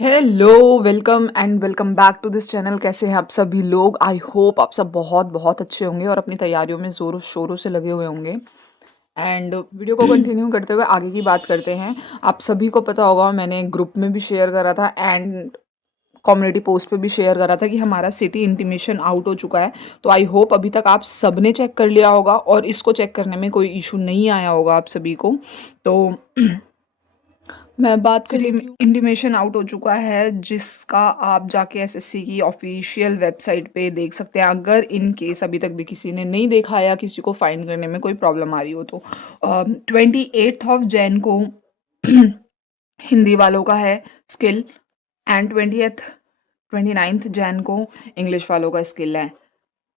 Hello, welcome and welcome back to this channel. कैसे हैं आप सभी लोग? आई होप आप सब बहुत बहुत अच्छे होंगे और अपनी तैयारियों में ज़ोरों शोरों से लगे हुए होंगे। एंड वीडियो को कंटिन्यू करते हुए आगे की बात करते हैं। आप सभी को पता होगा, मैंने ग्रुप में भी शेयर करा था एंड कम्युनिटी पोस्ट पे भी शेयर करा था कि हमारा सिटी इंटीमेशन आउट हो चुका है। तो आई होप अभी तक आप सब ने चेक कर लिया होगा और इसको चेक करने में कोई इशू नहीं आया होगा आप सभी को। तो मैं बात कर रही हूँ, इंटीमेशन आउट हो चुका है जिसका आप जाके एसएससी की ऑफिशियल वेबसाइट पे देख सकते हैं, अगर इन केस अभी तक भी किसी ने नहीं देखा या किसी को फाइंड करने में कोई प्रॉब्लम आ रही हो तो। 28 को हिंदी वालों का है स्किल एंड 29 को इंग्लिश वालों का स्किल है।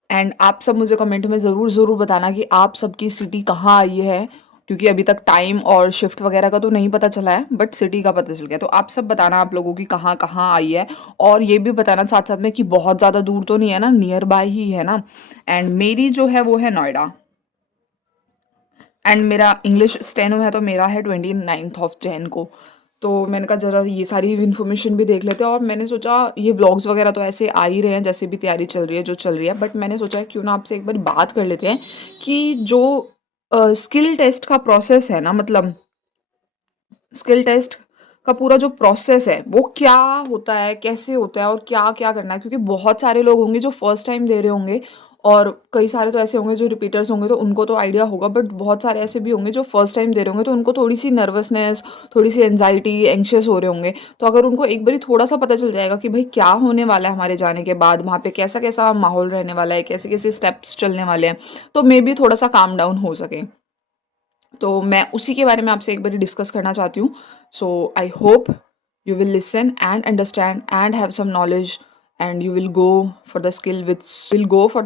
एंड आप सब मुझे कमेंट में ज़रूर ज़रूर बताना कि आप सबकी सिटी कहाँ आई है, क्योंकि अभी तक टाइम और शिफ्ट वगैरह का तो नहीं पता चला है बट सिटी का पता चल गया। तो आप सब बताना आप लोगों की कहाँ कहाँ आई है, और ये भी बताना साथ साथ में कि बहुत ज़्यादा दूर तो नहीं है ना, नियर बाय ही है ना। एंड मेरी जो है वो है नोएडा, एंड मेरा इंग्लिश स्टेनो है तो मेरा है 29 को। तो मैंने कहा ज़रा ये सारी इन्फॉर्मेशन भी देख लेते हैं, और मैंने सोचा ये व्लॉग्स वगैरह तो ऐसे आ ही रहे हैं, जैसे भी तैयारी चल रही है जो चल रही है, बट मैंने सोचा क्यों ना आपसे एक बार बात कर लेते हैं कि जो स्किल टेस्ट का प्रोसेस है ना, मतलब स्किल टेस्ट का पूरा जो प्रोसेस है वो क्या होता है, कैसे होता है और क्या क्या करना है। क्योंकि बहुत सारे लोग होंगे जो फर्स्ट टाइम दे रहे होंगे, और कई सारे तो ऐसे होंगे जो रिपीटर्स होंगे तो उनको तो आइडिया होगा, बट बहुत सारे ऐसे भी होंगे जो फर्स्ट टाइम दे रहे होंगे तो उनको थोड़ी सी नर्वसनेस, थोड़ी सी एंजाइटी, एंशियस हो रहे होंगे। तो अगर उनको एक बारी थोड़ा सा पता चल जाएगा कि भाई क्या होने वाला है हमारे जाने के बाद, वहाँ पे कैसा कैसा माहौल रहने वाला है, कैसे कैसे स्टेप्स चलने वाले हैं, तो मे बी थोड़ा सा काम डाउन हो सके। तो मैं उसी के बारे में आपसे एक बार डिस्कस करना चाहती हूँ। So I hope you will listen and understand and have some knowledge, and you will go for the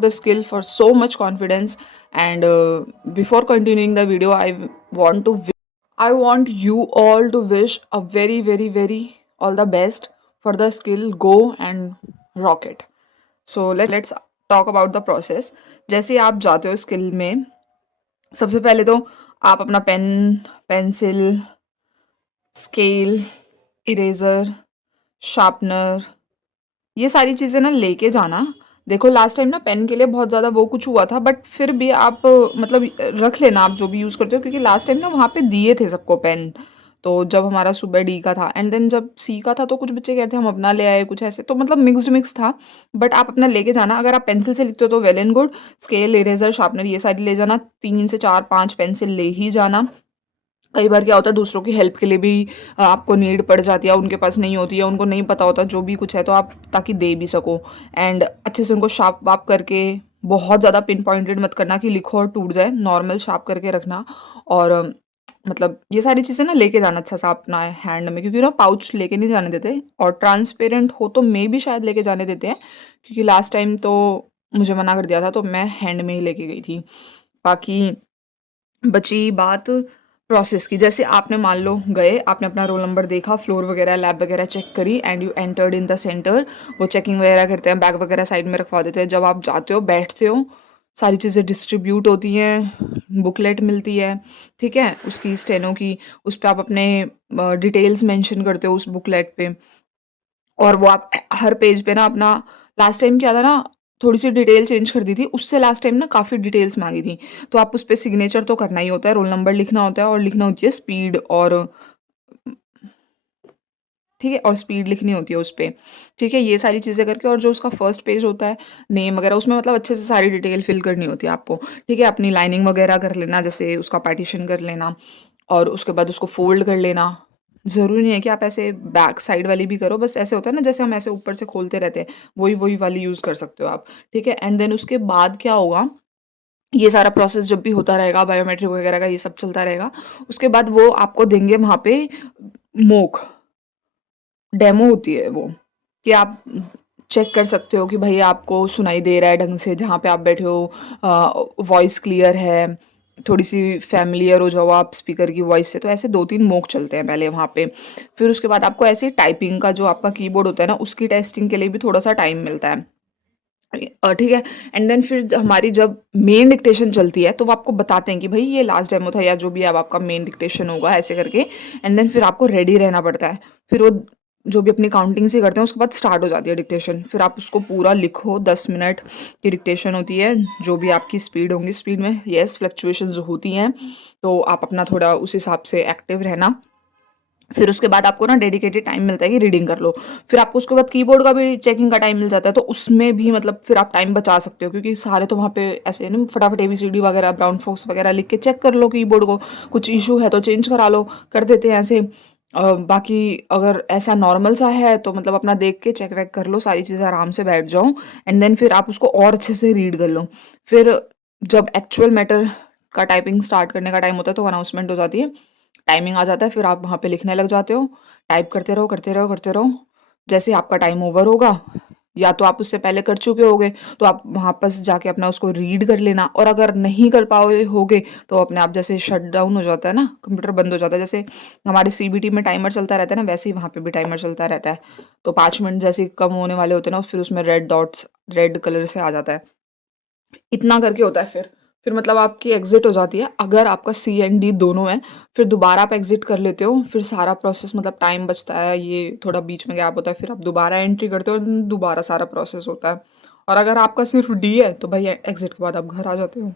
skill for so much confidence. And before continuing the video, I want you all to wish a very very very all the best for the skill. Go and rock it. So let's talk about the process. जैसे आप जाते हो skill में, सबसे पहले तो आप अपना pen, pencil, scale, eraser, sharpener, ये सारी चीज़ें ना लेके जाना। देखो लास्ट टाइम ना पेन के लिए बहुत ज़्यादा वो कुछ हुआ था, बट फिर भी आप मतलब रख लेना आप जो भी यूज़ करते हो, क्योंकि लास्ट टाइम ना वहाँ पे दिए थे सबको पेन। तो जब हमारा सुबह डी का था एंड देन जब सी का था तो कुछ बच्चे कहते हम अपना ले आए, कुछ ऐसे, तो मतलब मिक्स्ड मिक्स था। बट आप अपना लेके जाना। अगर आप पेंसिल से लिखते हो तो well and good. Scale, eraser, sharpener ये सारी ले जाना। 3 से 4 5 पेंसिल ले ही जाना। कई बार क्या होता है दूसरों की हेल्प के लिए भी आपको नीड पड़ जाती है, उनके पास नहीं होती है, उनको नहीं पता होता जो भी कुछ है, तो आप ताकि दे भी सको। एंड अच्छे से उनको शार्प वाप करके, बहुत ज़्यादा पिन पॉइंटेड मत करना कि लिखो और टूट जाए, नॉर्मल शार्प करके रखना। और मतलब ये सारी चीज़ें ना लेके जाना अच्छा सा अपना हैंड में, क्योंकि ना पाउच लेके नहीं जाने देते, और ट्रांसपेरेंट हो तो मे भी शायद लेके जाने देते हैं, क्योंकि लास्ट टाइम तो मुझे मना कर दिया था तो मैं हैंड में ही लेके गई थी। बाकी बची बात प्रोसेस की। जैसे आपने मान लो गए, आपने अपना रोल नंबर देखा, फ्लोर वगैरह लैब वगैरह चेक करी and you entered in the centre. वो चेकिंग वगैरह करते हैं, बैग वगैरह साइड में रखवा देते हैं। जब आप जाते हो, बैठते हो, सारी चीज़ें डिस्ट्रीब्यूट होती हैं, बुकलेट मिलती है, ठीक है, उसकी स्टेनो की, उस पे आप अपने डिटेल्स मेंशन करते हो उस बुकलेट पे। और वो आप हर पेज पे ना अपना, लास्ट टाइम क्या था ना, थोड़ी-सी डिटेल चेंज कर दी थी, उससे लास्ट टाइम ना काफ़ी डिटेल्स माँगी थी। तो आप उस पे सिग्नेचर तो करना ही होता है, रोल नंबर लिखना होता है और लिखना होती है स्पीड, और ठीक है, और स्पीड लिखनी होती है उस पे, ठीक है। ये सारी चीज़ें करके, और जो उसका फर्स्ट पेज होता है, नेम वगैरह, उसमें मतलब अच्छे से सारी डिटेल फिल करनी होती है आपको, ठीक है। अपनी लाइनिंग वगैरह कर लेना, जैसे उसका पार्टीशन कर लेना, और उसके बाद उसको फ़ोल्ड कर लेना। ज़रूरी नहीं है कि आप ऐसे बैक साइड वाली भी करो, बस ऐसे होता है ना जैसे हम ऐसे ऊपर से खोलते रहते हैं, वही वही वाली यूज़ कर सकते हो आप, ठीक है। एंड देन उसके बाद क्या होगा, ये सारा प्रोसेस जब भी होता रहेगा, बायोमेट्रिक वगैरह का ये सब चलता रहेगा, उसके बाद वो आपको देंगे वहाँ पे मोक डेमो होती है वो, कि आप चेक कर सकते हो कि भाई आपको सुनाई दे रहा है ढंग से जहाँ पे आप बैठे हो, वॉइस क्लियर है, थोड़ी सी फैमिलियर हो जाओ आप स्पीकर की वॉइस से। तो ऐसे 2-3 मॉक चलते हैं पहले वहाँ पे। फिर उसके बाद आपको ऐसे टाइपिंग का जो आपका कीबोर्ड होता है ना, उसकी टेस्टिंग के लिए भी थोड़ा सा टाइम मिलता है, ठीक है। एंड देन फिर हमारी जब मेन डिक्टेशन चलती है तो वो आपको बताते हैं कि भाई ये लास्ट डेमो था, या जो भी अब आपका मेन डिक्टेशन होगा, ऐसे करके। एंड देन फिर आपको रेडी रहना पड़ता है। फिर वो जो भी अपनी काउंटिंग से करते हैं उसके बाद स्टार्ट हो जाती है डिक्टेशन। फिर आप उसको पूरा लिखो, 10 मिनट की डिक्टेशन होती है। जो भी आपकी स्पीड होंगी, स्पीड में येस फ्लक्चुएशंस होती हैं, तो आप अपना थोड़ा उस हिसाब से एक्टिव रहना। फिर उसके बाद आपको ना डेडिकेटेड टाइम मिलता है कि रीडिंग कर लो। फिर आपको उसके बाद कीबोर्ड का भी चेकिंग का टाइम मिल जाता है, तो उसमें भी मतलब फिर आप टाइम बचा सकते हो, क्योंकि सारे तो वहाँ पे ऐसे ना फटाफट ABCD वगैरह ब्राउन फॉक्स वगैरह लिख के चेक कर लो कीबोर्ड को, कुछ इशू है तो चेंज करा लो, कर देते हैं ऐसे। बाकी अगर ऐसा नॉर्मल सा है तो मतलब अपना देख के चेक वेक कर लो, सारी चीज़ें आराम से बैठ जाओ, एंड देन फिर आप उसको और अच्छे से रीड कर लो। फिर जब एक्चुअल मैटर का टाइपिंग स्टार्ट करने का टाइम होता है तो अनाउंसमेंट हो जाती है, टाइमिंग आ जाता है, फिर आप वहाँ पे लिखने लग जाते हो, टाइप करते रहो, करते रहो, करते रहो। जैसे आपका टाइम ओवर होगा, या तो आप उससे पहले कर चुके होगे, तो आप वापस जाके अपना उसको रीड कर लेना, और अगर नहीं कर पाओगे होगे तो अपने आप जैसे शट डाउन हो जाता है ना, कंप्यूटर बंद हो जाता है, जैसे हमारे CBT में टाइमर चलता रहता है ना, वैसे ही वहाँ पे भी टाइमर चलता रहता है। तो 5 मिनट जैसे कम होने वाले होते हैं ना, फिर उसमें रेड डॉट्स रेड कलर से आ जाता है। इतना करके होता है फिर मतलब आपकी एग्जिट हो जाती है। अगर आपका C एंड D दोनों है, फिर दोबारा आप एग्जिट कर लेते हो, फिर सारा प्रोसेस मतलब टाइम बचता है, ये थोड़ा बीच में गैप होता है, फिर आप दोबारा एंट्री करते हो, दोबारा सारा प्रोसेस होता है। और अगर आपका सिर्फ D है तो भाई एग्जिट के बाद आप घर आ जाते हो।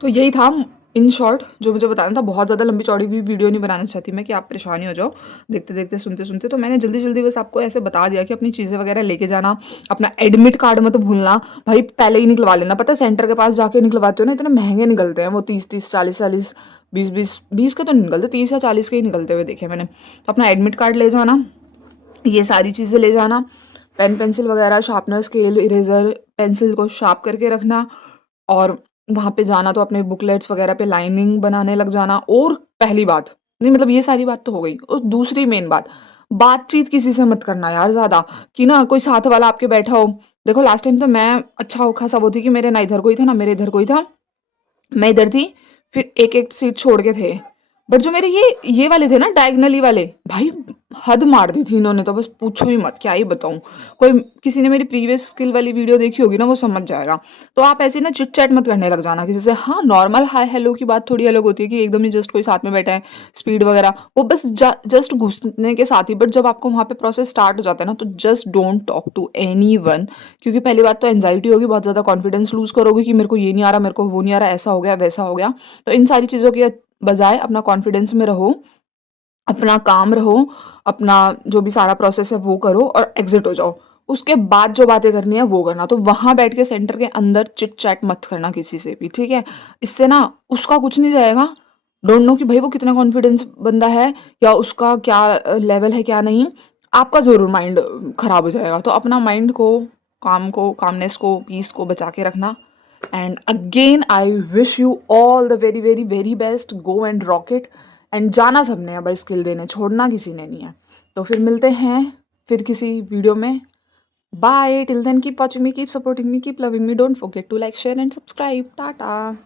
तो यही था इन शॉर्ट जो मुझे बताना था। बहुत ज़्यादा लंबी चौड़ी भी वीडियो नहीं बनाना चाहती मैं कि आप परेशानी हो जाओ देखते देखते सुनते सुनते, तो मैंने जल्दी जल्दी बस आपको ऐसे बता दिया कि अपनी चीज़ें वगैरह लेके जाना, अपना एडमिट कार्ड मत भूलना भाई, पहले ही निकलवा लेना। पता है सेंटर के पास जाके निकलवाते हो ना, इतने महंगे निकलते हैं वो, 30-30 40-40 20-20 के तो नहीं निकलते, 30 या 40 के ही निकलते हुए देखे मैंने। तो अपना एडमिट कार्ड ले जाना, ये सारी चीज़ें ले जाना, पेन पेंसिल वगैरह, शार्पनर, स्केल, इरेजर, पेंसिल को शार्प करके रखना, और वहाँ पे जाना तो अपने बुकलेट्स वगैरह पे लाइनिंग बनाने लग जाना। और पहली बात नहीं, मतलब ये सारी बात तो हो गई, और दूसरी मेन बात, बातचीत किसी से मत करना यार ज़्यादा, कि ना कोई साथ वाला आपके बैठा हो। देखो लास्ट टाइम तो मैं अच्छा खासा वो थी कि मेरे ना इधर कोई था ना मेरे इधर कोई था, मैं इधर थी, फिर एक-एक सीट छोड़ के थे। बट जो मेरे ये वाले थे ना डायगोनली वाले, भाई हद मार दी थी इन्होंने तो, बस पूछो ही मत, क्या ही बताऊँ। कोई किसी ने मेरी प्रीवियस स्किल वाली वीडियो देखी होगी ना, वो समझ जाएगा। तो आप ऐसे ना चिट-चैट मत करने लग जाना किसी से। हाँ, नॉर्मल हाय हेलो की बात थोड़ी अलग होती है कि एकदम ही जस्ट कोई साथ में बैठा है, स्पीड वगैरह, वो बस जस्ट घुसने के साथ ही। बट जब आपको वहाँ पे प्रोसेस स्टार्ट हो जाता है ना, तो just don't talk to anyone, क्योंकि पहली बात तो एंग्जायटी होगी, बहुत ज़्यादा कॉन्फिडेंस लूज़ करोगे कि मेरे को ये नहीं आ रहा, मेरे को वो नहीं आ रहा, ऐसा हो गया, वैसा हो गया। तो इन सारी चीज़ों के बजाय अपना कॉन्फिडेंस में रहो, अपना काम रहो, अपना जो भी सारा प्रोसेस है वो करो और एग्ज़िट हो जाओ। उसके बाद जो बातें करनी है वो करना। तो वहाँ बैठ के सेंटर के अंदर चिट-चैट मत करना किसी से भी, ठीक है? इससे ना उसका कुछ नहीं जाएगा। डोंट नो कि भाई वो कितना कॉन्फिडेंस बंदा है, या उसका क्या लेवल है, क्या नहीं। आपका ज़रूर माइंड खराब हो जाएगा। तो अपना माइंड को, काम को, कामनेस को, पीस को बचा के रखना। And again I wish you all the very very very best, go and rock it. And जाना सबने है भाई स्किल देने, छोड़ना किसी ने नहीं है। तो फिर मिलते हैं फिर किसी वीडियो में। Bye, till then keep watching me, keep supporting me, keep loving me, don't forget to like share and subscribe. Tata.